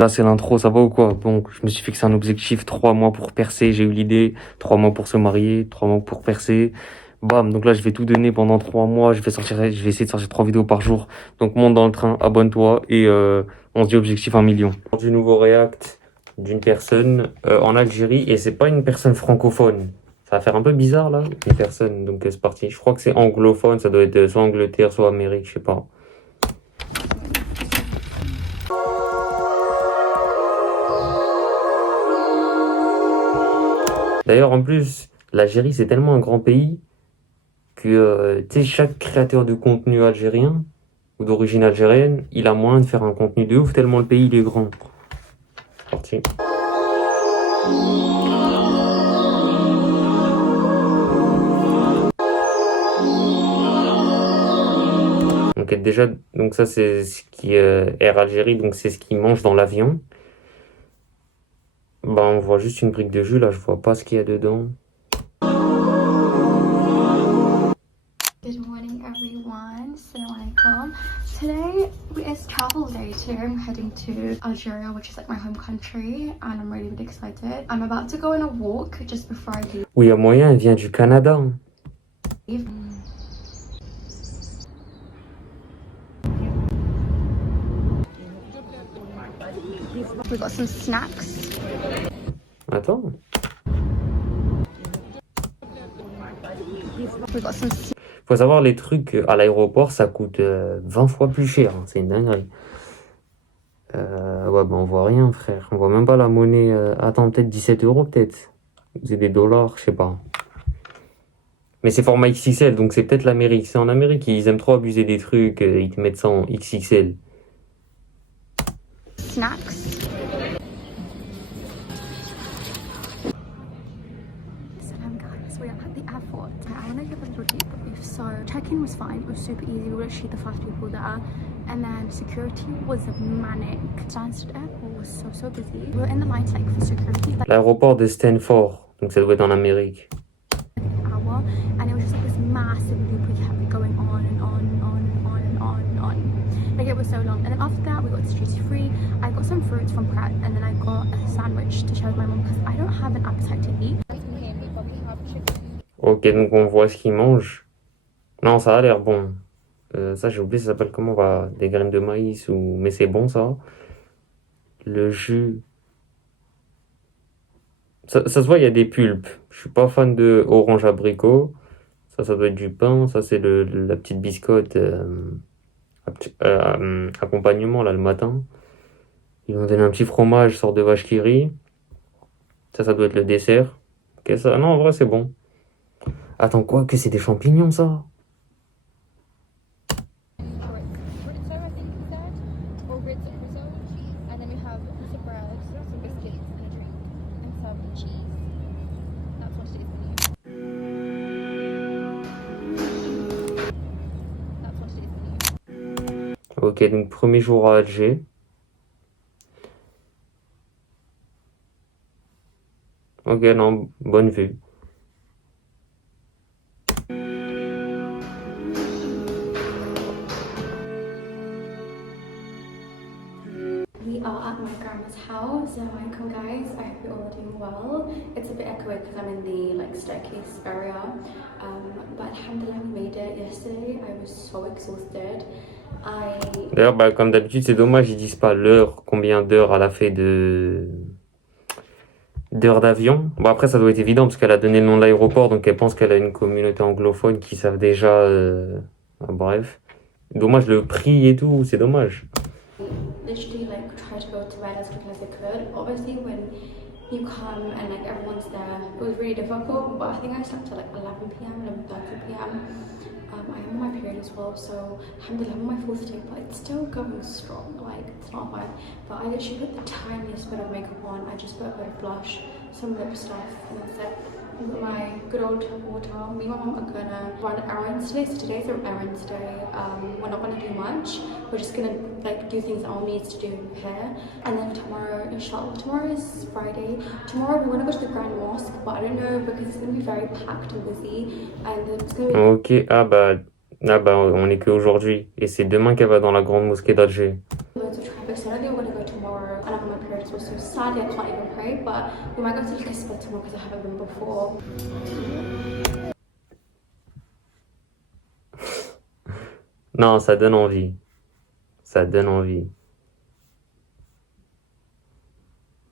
Là, c'est l'intro, ça va ou quoi? Bon, je me suis fixé un objectif, 3 mois pour percer, j'ai eu l'idée, 3 mois pour se marier, 3 mois pour percer. Bam, donc là, je vais tout donner pendant 3 mois, je vais essayer de sortir 3 vidéos par jour. Donc monte dans le train, abonne-toi et on se dit objectif 1 million. Du nouveau react d'une personne en Algérie et c'est pas une personne francophone. Ça va faire un peu bizarre là, une personne, donc c'est parti. Je crois que c'est anglophone, ça doit être soit Angleterre, soit Amérique, je sais pas. D'ailleurs, en plus, l'Algérie, c'est tellement un grand pays que tu sais, chaque créateur de contenu algérien ou d'origine algérienne, il a moyen de faire un contenu de ouf tellement le pays il est grand. C'est parti. Donc déjà, donc ça c'est ce qui Air Algérie, donc c'est ce qu'ils mangent dans l'avion. Bah on voit juste une brique de jus là, je vois pas ce qu'il y a dedans. Good morning everyone, Assalamualaikum. Today is travel day too. I'm heading to Algeria, which is like my home country, and I'm really excited. I'm about to go on a walk just before I leave. Oui, il y a moyen, elle vient du Canada. We got some snacks. Attends. We got some Faut savoir, les trucs à l'aéroport, ça coûte 20 fois plus cher. Hein. C'est une dinguerie. Ouais, bah on voit rien, frère. On voit même pas la monnaie. Attends, peut-être 17 euros, peut-être. C'est des dollars, je sais pas. Mais c'est format XXL, donc c'est peut-être l'Amérique. C'est en Amérique, ils aiment trop abuser des trucs. Ils te mettent ça en XXL. snacks. We're at the airport. I want to give a little debrief. So check-in was fine. It was super easy. We were actually the first people there, and then security was manic. Stansted Airport was so busy. We were in the line like for security like L'aéroport de Stanford, donc ça doit être en Amérique. an hour, and it was just like this massive loop we kept going on and on and on and on and on and on. Like it was so long. And then after that, we got to duty free. I got some fruits from Pret, and then I got a sandwich to share with my mom because I don't have an appetite to eat. Ok, donc on voit ce qu'ils mangent. Non, ça a l'air bon. Ça, j'ai oublié, ça s'appelle comment? Bah, des graines de maïs ou... Mais c'est bon, ça. Le jus... Ça se voit, il y a des pulpes. Je suis pas fan de orange abricot. Ça doit être du pain. Ça, c'est la petite biscotte accompagnement, là, le matin. Ils vont donner un petit fromage, sorte de vache qui rit. Ça doit être le dessert. Ok, ça... Non, en vrai, c'est bon. Attends, quoi? Que c'est des champignons, ça? Ok, donc premier jour à Alger. Ok, non, bonne vue. We are at my grandma's house. Welcome guys, I hope you're all doing well. It's a bit echoey because I'm in the like staircase area, but alhamdulillah we made it yesterday. I was so exhausted. D'ailleurs, bah, comme d'habitude, c'est dommage, ils disent pas l'heure, combien d'heures elle a fait d'heures d'avion. Bon, après, ça doit être évident parce qu'elle a donné le nom de l'aéroport, donc elle pense qu'elle a une communauté anglophone qui savent déjà. Bref. Dommage le prix et tout, c'est dommage. Literally like try to go to bed as quickly as I could. Obviously when you come and like everyone's there, it was really difficult, but I think I slept till like 11 p.m, 11:30 p.m. I am on my period as well, so alhamdulillah I'm on my fourth day, but it's still going strong, like it's not bad. But I literally put the tiniest bit of makeup on. I just put a bit of blush, some lip stuff, and that's it. I've got my good old water. Me and my mum are gonna run errands today, so today's our errands day. We're not gonna do much. We're just gonna like do things that mum needs to do here, and then tomorrow, inshallah, tomorrow is Friday. Tomorrow we're gonna go to the Grand Mosque, but I don't know because it's gonna be very packed and busy, and it's gonna be. Ok, bah, on est que aujourd'hui. Et c'est demain qu'elle va dans la grande mosquée d'Alger. Loads of traffic, so I don't think we're gonna go tomorrow, and I'm gonna period as well, so sadly I can't even pray, but we might go to Al-Kisba tomorrow because I haven't been before. Non, ça donne envie. Ça donne envie.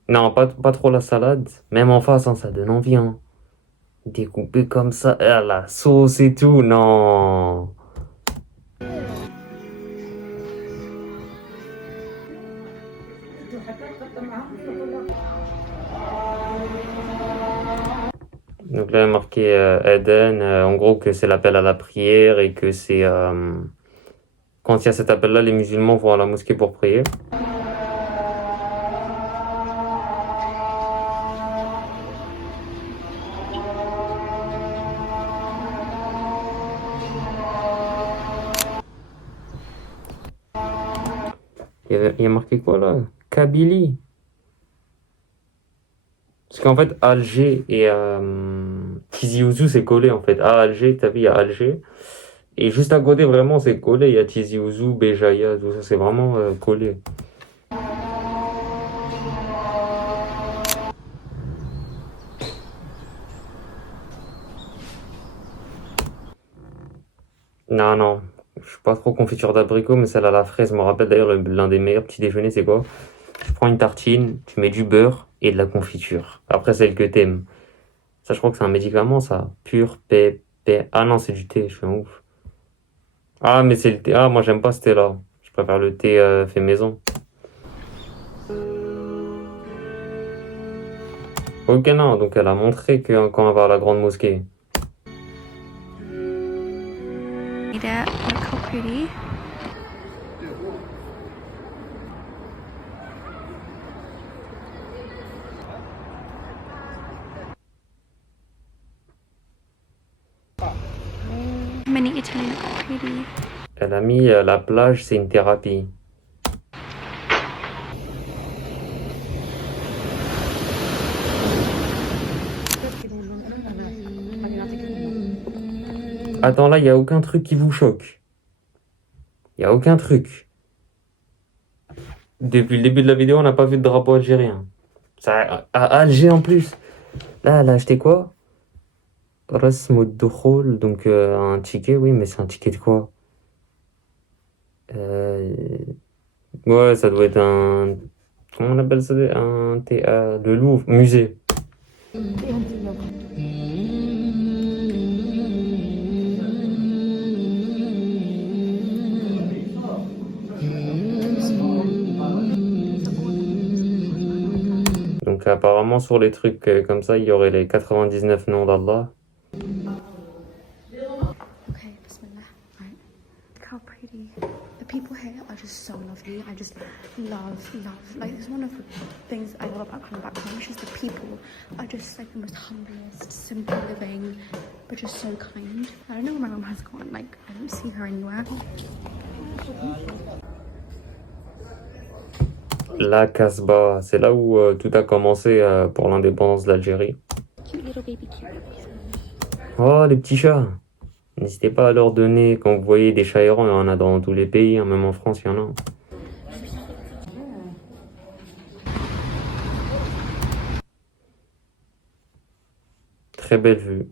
Non, pas trop la salade. Même en face, hein, ça donne envie. Hein. Découpé comme ça, la sauce et tout, non. Donc là, il y a marqué Eden, en gros que c'est l'appel à la prière et que c'est... quand il y a cet appel-là, les musulmans vont à la mosquée pour prier. Il y a marqué quoi là? Kabylie. Parce qu'en fait, Alger et Tizi Ouzou, c'est collé en fait. À Alger, t'as vu, il y a Alger. Et juste à côté, vraiment, c'est collé. Il y a Tizi Ouzou, Béjaïa, tout ça, c'est vraiment collé. Non, non. Je suis pas trop confiture d'abricot, mais celle à la fraise me rappelle d'ailleurs l'un des meilleurs petits déjeuners, c'est quoi? Tu prends une tartine, tu mets du beurre et de la confiture. Après, celle que t'aimes. Ça, je crois que c'est un médicament, ça. Pur, Ah non, c'est du thé, je suis un ouf. Ah, mais c'est le thé. Ah, moi, j'aime pas ce thé-là. Je préfère le thé fait maison. Ok, non, donc elle a montré que quand elle va à la grande mosquée. Look how pretty. Many Italian look pretty. Elle a mis la plage, c'est une thérapie. Attends, là, il n'y a aucun truc qui vous choque. Il n'y a aucun truc. Depuis le début de la vidéo, on n'a pas vu de drapeau algérien. Ça, à Alger en plus. Là, elle a acheté quoi? Rasm al-Dukhul, donc un ticket, oui, mais c'est un ticket de quoi? Ouais, ça doit être un... Comment on appelle ça? Le Louvre, musée. Donc apparemment sur les trucs comme ça, il y aurait les 99 noms d'Allah. Okay, bismillah. Right. Look how pretty. The people here are just so lovely. I just love. Like, it's one of the things I love about coming back home, which is the people are just like the most humblest, simple living, but just so kind. I don't know where my mum has gone. Like, I don't see her anywhere. La Casbah, c'est là où tout a commencé pour l'indépendance de l'Algérie. Cute little baby cute. Oh, les petits chats! N'hésitez pas à leur donner, quand vous voyez des chats errants, il y en a dans tous les pays, hein, même en France, il y en a. Très belle vue.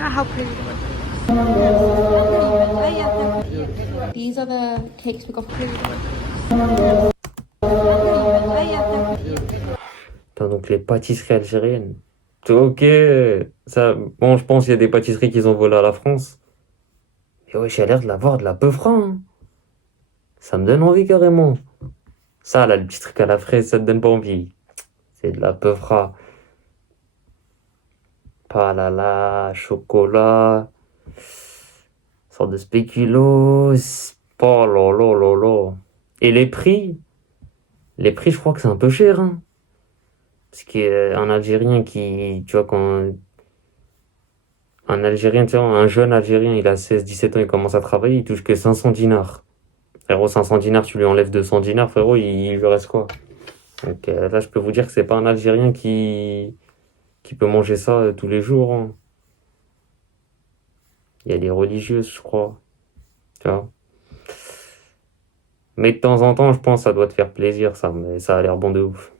How pretty they look. These are the cakes we got for Christmas. Attends, donc les pâtisseries algériennes. Ok, ça, bon, je pense qu'il y a des pâtisseries qu'ils ont volées à la France. Mais ouais, j'ai l'air de l'avoir de la peu franc. Hein. Ça me donne envie carrément. Ça, là, le petit truc à la fraise, ça te donne pas envie. C'est de la peu franc. Palala, chocolat, sorte de spéculoos. Oh là là là là. Et les prix, je crois que c'est un peu cher. Hein. Parce qu'un Algérien qui, tu vois, quand un Algérien, tu vois, un jeune Algérien, il a 16, 17 ans, il commence à travailler, il touche que 500 dinars. Frérot, 500 dinars, tu lui enlèves 200 dinars, frérot, il lui reste quoi? Donc là, je peux vous dire que c'est pas un Algérien qui peut manger ça tous les jours. Hein. Il y a des religieuses, je crois. Tu vois. Mais de temps en temps, je pense que ça doit te faire plaisir, ça. Mais ça a l'air bon de ouf.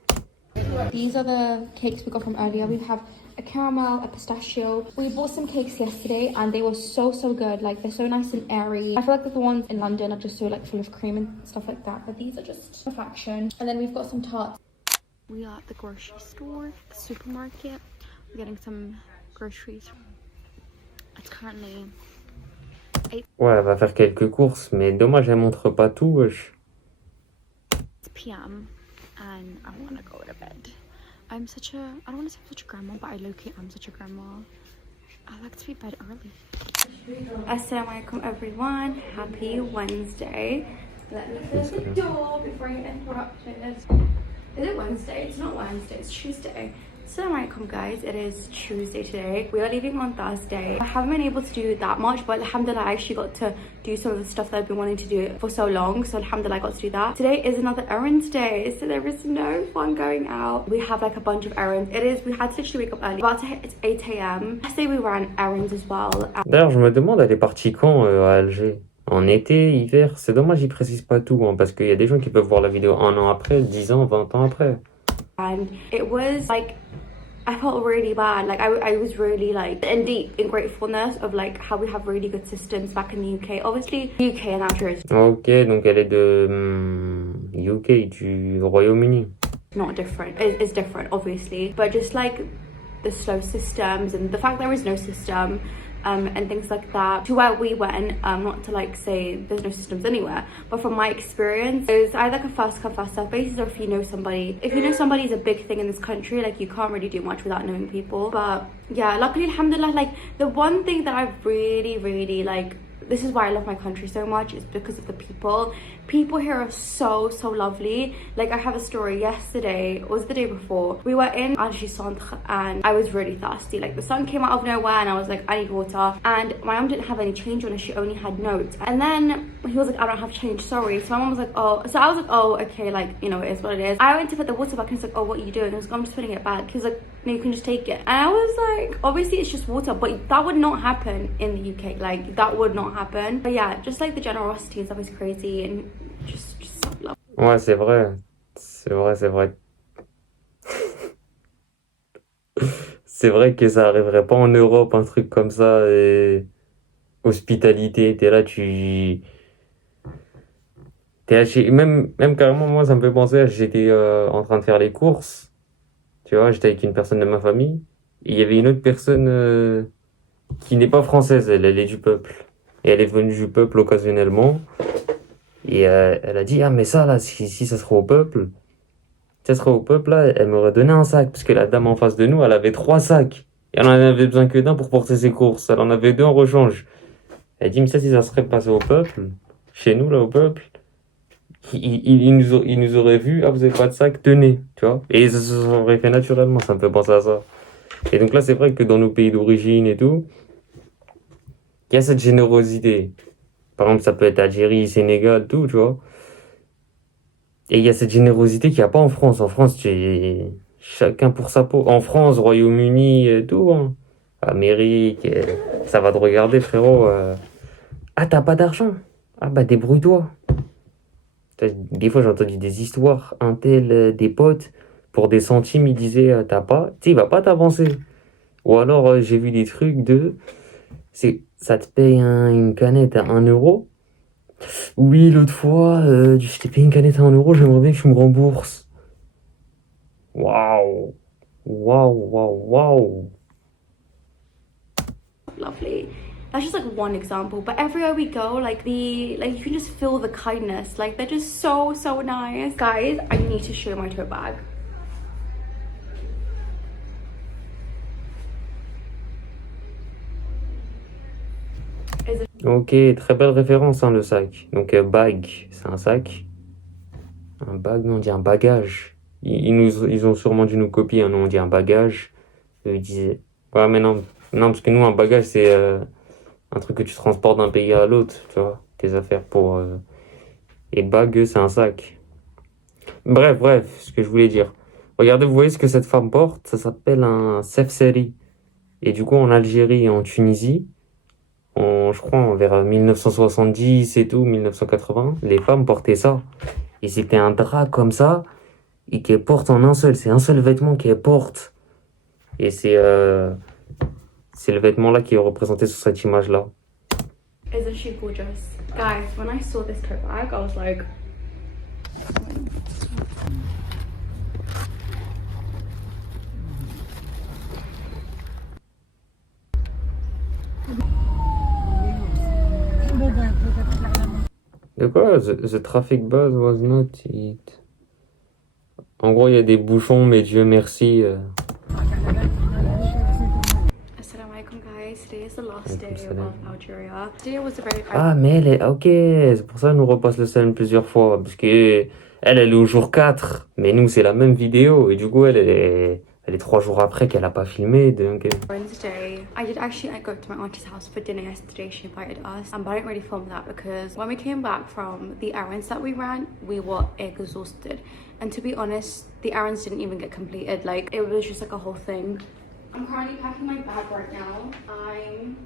These are the cakes we got from earlier. We have a caramel, a pistachio. We bought some cakes yesterday and they were so good. Like they're so nice and airy. I feel like the ones in London are just so like full of cream and stuff like that, but these are just perfection. And then we've got some tarts. We are at the grocery store, the supermarket. We're getting some groceries. It's currently Ouais, elle va faire quelques courses, mais dommage, elle montre pas tout, wesh. 8 p.m. and I want to go to bed. I don't want to say I'm such a grandma, but I low-key am such a grandma. I like to be in bed early. Assalamu alaikum everyone. Happy Wednesday. Let me close the door before I get interrupted. Is it Wednesday? It's not Wednesday, it's Tuesday. Assalamu alaikum guys, it is Tuesday today. We are leaving on Thursday. I haven't been able to do that much, but alhamdulillah I actually got to do some of the stuff that I've been wanting to do for so long. So alhamdulillah I got to do that. Today is another errands day, so there is no fun going out. We have like a bunch of errands. We had to literally wake up early. About to hit, it's 8 a.m. Yesterday we ran errands as well. D'ailleurs, je me demande, elle est partie quand à Alger? En été, hiver? C'est dommage, ils précisent pas tout, hein, parce qu'il y a des gens qui peuvent voir la vidéo 1 an après, 10 ans, 20 ans après. And it was like, I felt really bad. Like I was really like in deep in gratefulness of like how we have really good systems back in the UK. Obviously, UK and Algeria is Ok, donc elle est de UK, du Royaume-Uni. not different. It's different, obviously, but just like the slow systems and the fact there is no system. And things like that. To where we went, not to like say there's no systems anywhere, but from my experience, it's either like a first come first serve basis, or if you know somebody. If you know somebody is a big thing in this country, like you can't really do much without knowing people. But yeah, luckily, alhamdulillah, like the one thing that I've really like, this is why I love my country so much, is because of the people. People here are so lovely. Like I have a story yesterday, or was it the day before? We were in Alger Centre and I was really thirsty. Like the sun came out of nowhere and I was like, I need water. And my mum didn't have any change on her, she only had notes. And then he was like, I don't have change, sorry. So my mum was like, oh. So I was like, oh, okay, like, you know, it is what it is. I went to put the water back and he's like, oh, what are you doing? I was like, I'm just putting it back. He was like, no, you can just take it. And I was like, obviously it's just water, but that would not happen in the UK. Like that would not happen. But yeah, just like the generosity and stuff is crazy and just so love. Ouais, c'est vrai. C'est vrai. C'est vrai que ça arriverait pas en Europe, un truc comme ça, et hospitalité, t'es là, même carrément, moi, ça me fait penser, j'étais en train de faire les courses, tu vois, j'étais avec une personne de ma famille, et il y avait une autre personne qui n'est pas française, elle est du peuple. Et elle est venue du peuple occasionnellement. Et elle a dit, ah mais ça là, si ça serait au peuple, là, elle m'aurait donné un sac. Parce que la dame en face de nous, elle avait 3 sacs. Et elle en avait besoin que d'un pour porter ses courses. Elle en avait 2 en rechange. Elle a dit, mais ça, si ça serait passé au peuple, chez nous là, au peuple, il nous aurait vu, ah vous avez pas de sac, tenez, tu vois. Et ça aurait fait naturellement, ça me fait penser à ça. Et donc là, c'est vrai que dans nos pays d'origine et tout, il y a cette générosité. Par exemple, ça peut être Algérie, Sénégal, tout, tu vois. Et il y a cette générosité qu'il n'y a pas en France. En France, chacun pour sa peau. En France, Royaume-Uni, tout, hein. Amérique, ça va te regarder, frérot. Ah, t'as pas d'argent? Ah bah débrouille-toi. Des fois, j'ai entendu des histoires. Un tel, des potes, pour des centimes, il disait, t'as pas, tu sais, il va pas t'avancer. Ou alors, j'ai vu des trucs ça te paye une canette à 1 euro. Oui, l'autre fois, je t'ai payé une canette à 1 euro, j'aimerais bien que tu me rembourses. Waouh. Lovely. That's just like one example, but everywhere we go, like you can just feel the kindness. Like they're just so nice. Guys, I need to show my tote bag. Ok, très belle référence, hein, le sac. Donc, bag, c'est un sac. Un bag, non, on dit un bagage. Ils ont sûrement dû nous copier, hein, nous on dit un bagage. Eux, ils disaient... Ouais, mais non, parce que nous, un bagage, c'est un truc que tu transportes d'un pays à l'autre, tu vois. Tes affaires pour... Et bag, c'est un sac. Bref, ce que je voulais dire. Regardez, vous voyez ce que cette femme porte? Ça s'appelle un sefseri. Et du coup, en Algérie et en Tunisie, je crois, vers 1970 et tout, 1980, les femmes portaient ça. Et c'était un drap comme ça, et qu'elles portent en un seul. C'est un seul vêtement qu'elles portent. Et c'est le vêtement-là qui est représenté sur cette image-là. Isn't she gorgeous? Guys, when I saw this tote bag, I was like, De quoi? The traffic buzz was not it. En gros, il y a des bouchons, mais Dieu merci. Assalamu alaikum guys, today is the last day Alaikum salam. of Algeria. Today was a very Ah, mais elle est... Ok, c'est pour ça qu'elle nous repasse le scène plusieurs fois. Parce que elle est au jour 4. Mais nous, c'est la même vidéo. Et du coup, elle est 3 jours après qu'elle a pas filmé. Donc... Wednesday. I did actually go to my auntie's house for dinner yesterday. She invited us, but I didn't really film that because when we came back from the errands that we ran, we were exhausted. And to be honest, the errands didn't even get completed. Like, it was just like a whole thing. I'm currently packing my bag right now.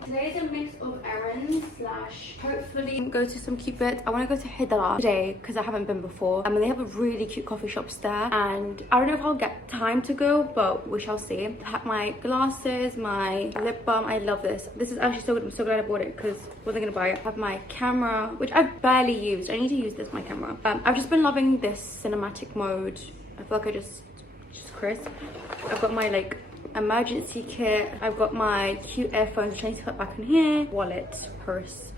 Today is a mix of errands slash hopefully go to some cute bits. I want to go to Hidala today because I haven't been before. I mean, they have a really cute coffee shops there, and I don't know if I'll get time to go, but we shall see. Pack my glasses, my lip balm. I love this. This is actually so good. I'm so glad I bought it because what are they gonna buy? I have my camera, which I've barely used. I need to use this my camera. I've just been loving this cinematic mode. I feel like I just crisp. I've got my like emergency kit. I've got my cute earphones which I need to put back in here, wallet, purse,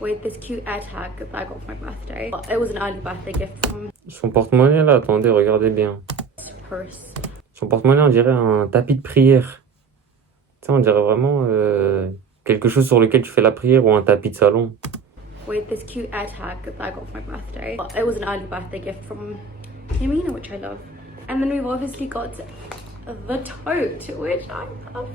with this cute air tag that I got for my birthday. But it was an early birthday gift from Son porte-monnaie là, attendez, regardez bien. this purse. Son porte-monnaie, on dirait un tapis de prière. Tu sais, on dirait vraiment quelque chose sur lequel tu fais la prière ou un tapis de salon. With this cute air tag that I got for my birthday. But it was an early birthday gift from Yamina, which I love. And then we've obviously got the tote, which I love.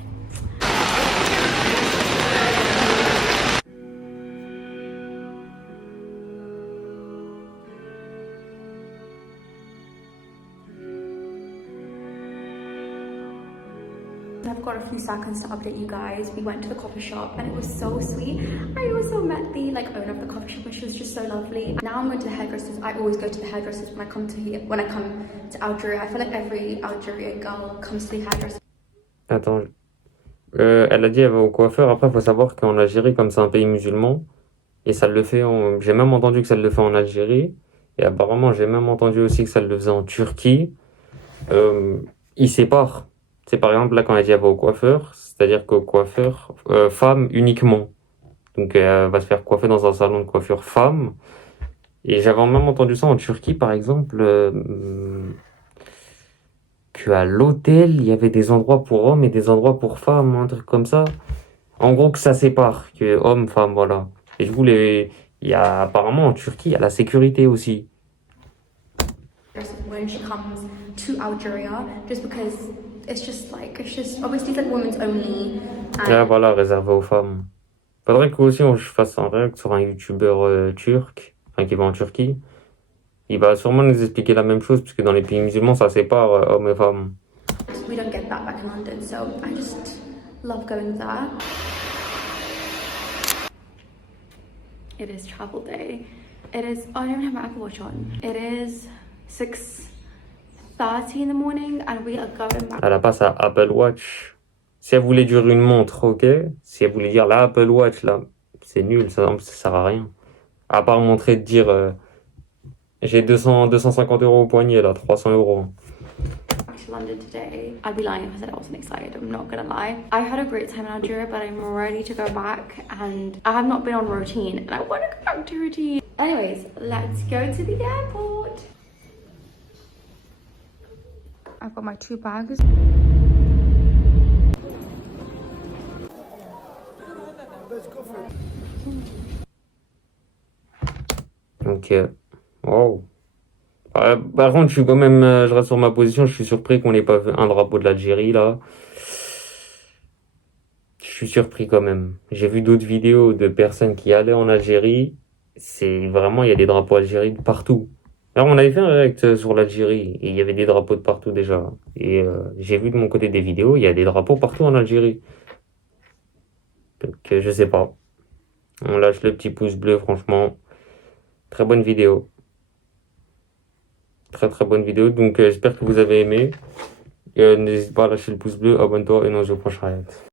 I've got a few seconds to update you guys. We went to the coffee shop and it was so sweet. I also met the owner of the coffee shop and she was just so lovely. Now I'm going to the hairdressers. I always go to the hairdressers when I come to Algeria. I feel like every Algerian girl comes to the hairdresser. Attends. Elle a dit elle va au coiffeur. Après, il faut savoir qu'en Algérie, comme c'est un pays musulman, et ça le fait j'ai même entendu que ça le fait en Algérie. Et apparemment, j'ai même entendu aussi que ça le faisait en Turquie. Ils séparent. C'est par exemple là quand elle dit elle va au coiffeur, c'est-à-dire qu'au coiffeur, femme uniquement. Donc elle va se faire coiffer dans un salon de coiffure femme. Et j'avais même entendu ça en Turquie par exemple, qu'à l'hôtel il y avait des endroits pour hommes et des endroits pour femmes, un truc comme ça. En gros que ça sépare, que homme, femme, voilà. Et du coup il y a apparemment en Turquie il y a la sécurité aussi. When she comes to Algeria, just because it's just obviously it's like women's only. Là voilà, réservé aux femmes. Faudrait que aussi je fasse un réact sur un youtubeur turc, enfin qui va en Turquie. Il va sûrement nous expliquer la même chose, puisque dans les pays musulmans, ça sépare hommes et femmes. We don't get that back in London, so I just love going there. It is travel day. It is, oh, I don't even have my Apple Watch on. It is 6:30 in the morning and we are going back. Elle a pas sa Apple Watch. Si elle voulait dire une montre, ok. Si elle voulait dire la Apple Watch, là, c'est nul, ça sert à rien. À part montrer, de dire j'ai 250 € au poignet, là, 300 €. To London today. I'd be lying if I said I wasn't excited. I'm not gonna lie. I had a great time in Algeria, but I'm ready to go back, and I have not been on routine, and I want to go back to routine. Anyways, let's go to the airport. I've got my 2 bags. Donc, wow. Par contre, je suis quand même, je reste sur ma position, je suis surpris qu'on n'ait pas vu un drapeau de l'Algérie, là. Je suis surpris quand même. J'ai vu d'autres vidéos de personnes qui allaient en Algérie. C'est vraiment, il y a des drapeaux algériens de partout. Alors, on avait fait un réact sur l'Algérie et il y avait des drapeaux de partout déjà. Et j'ai vu de mon côté des vidéos, il y a des drapeaux partout en Algérie. Donc, je sais pas. On lâche le petit pouce bleu, franchement. Très bonne vidéo. Très très bonne vidéo. Donc j'espère que vous avez aimé. N'hésite pas à lâcher le pouce bleu, abonne-toi et on se voit prochain.